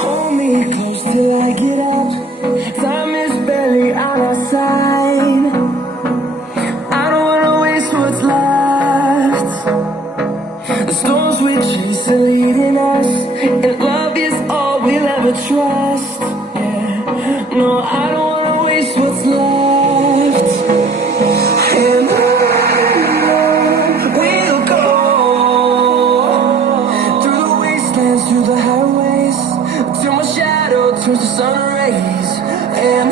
Hold me close till I get up. Time is barely on our side. I don't wanna waste what's left. The storms we chase are leading us, and love is all we'll ever trust. Yeah, no, I don't wanna waste what's left. And we'll go through the wastelands, through the highways, till my shadow turns to sun rays. And